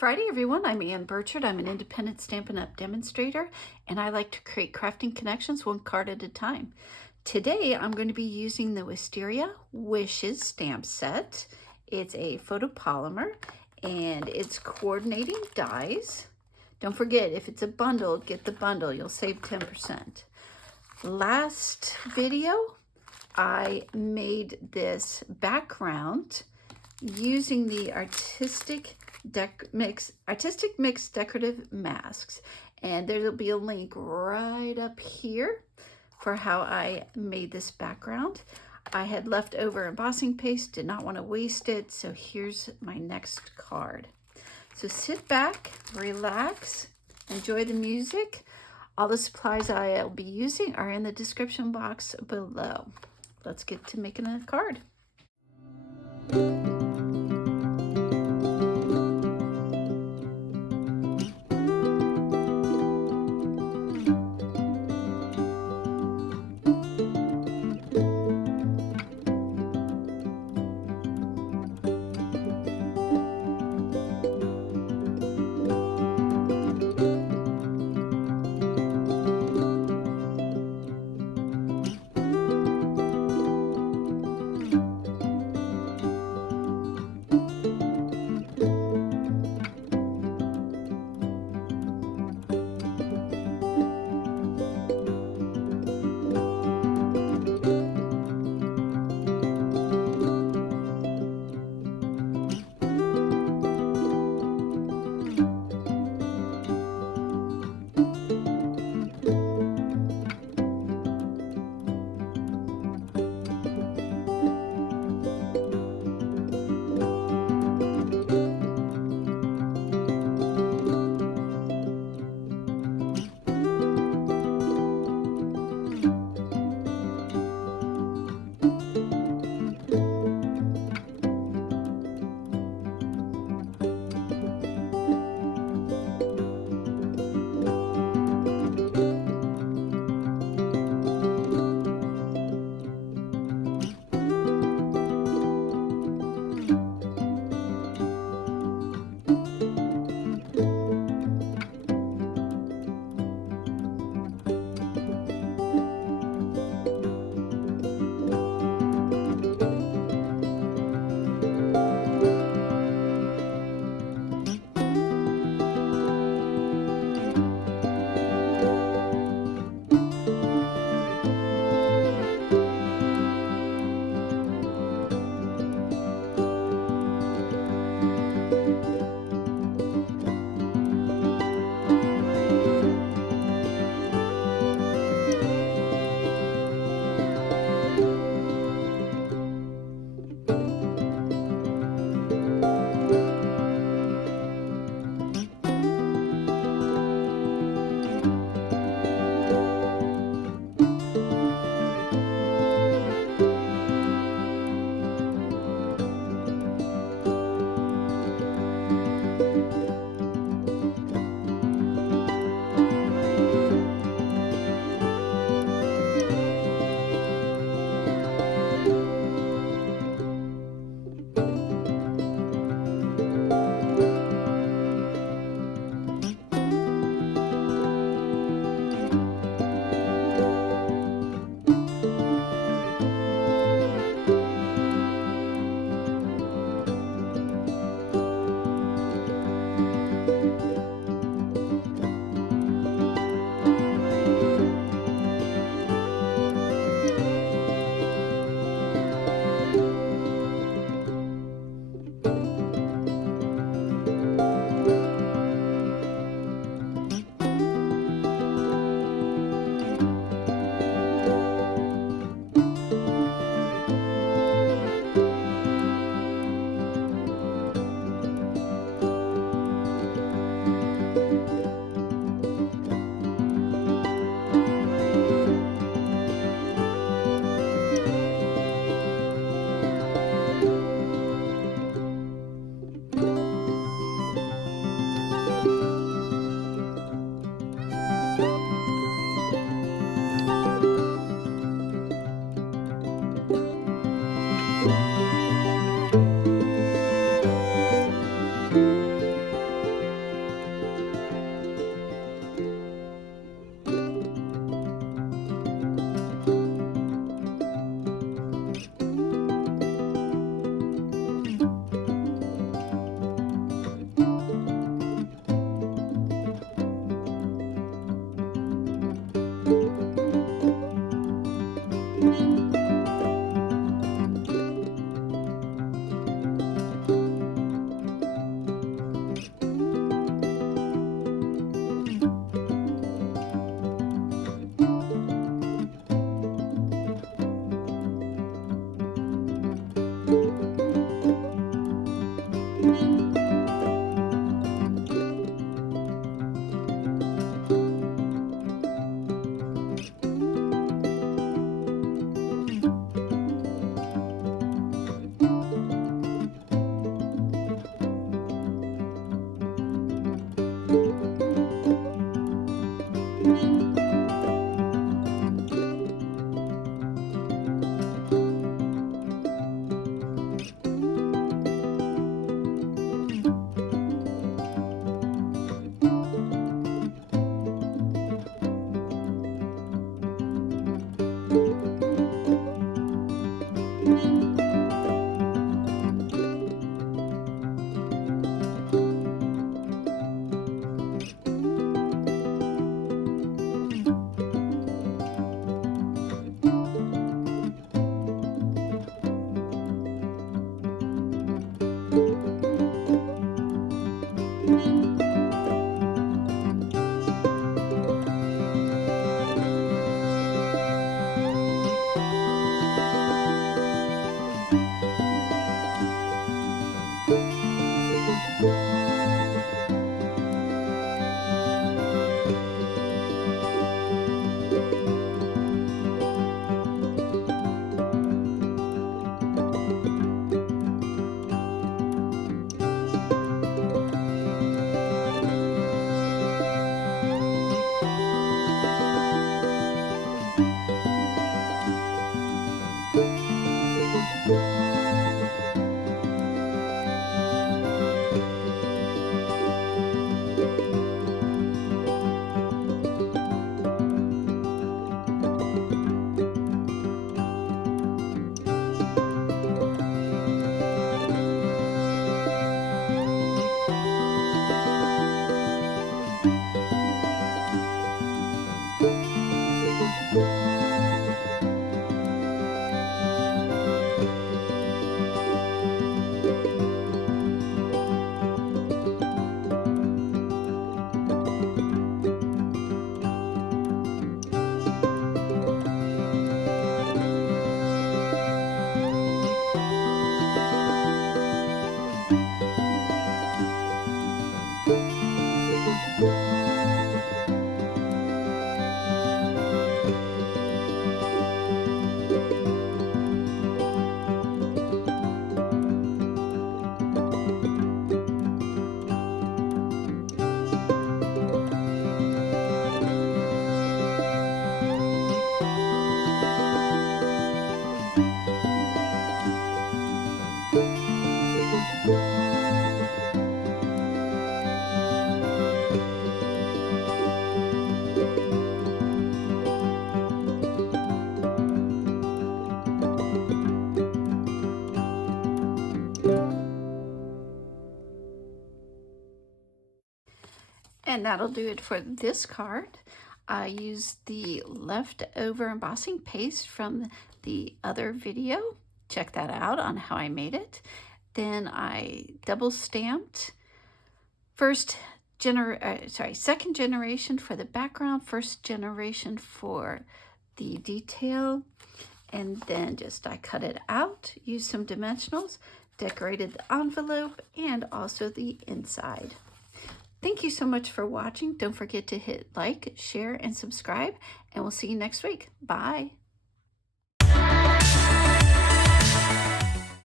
Friday, everyone. I'm Ann Birchard. I'm an independent Stampin' Up! Demonstrator, and I like to create crafting connections one card at a time. Today, I'm going to be using the Wisteria Wishes stamp set. It's a photopolymer, and it's coordinating dies. Don't forget, if it's a bundle, get the bundle. You'll save 10%. Last video, I made this background using the Artistic Mix Decorative masks, and there'll be a link right up here for how I made this background. I had leftover embossing paste, did not want to waste it, so here's my next card. So sit back, relax, enjoy the music. All the supplies I'll be using are in the description box below. Let's get to making a card. And that'll do it for this card. I used the leftover embossing paste from the other video. Check that out on how I made it. Then I double stamped second generation for the background, first generation for the detail, and then I cut it out, used some dimensionals, decorated the envelope and also the inside. Thank you so much for watching. Don't forget to hit like, share, and subscribe, and we'll see you next week. Bye.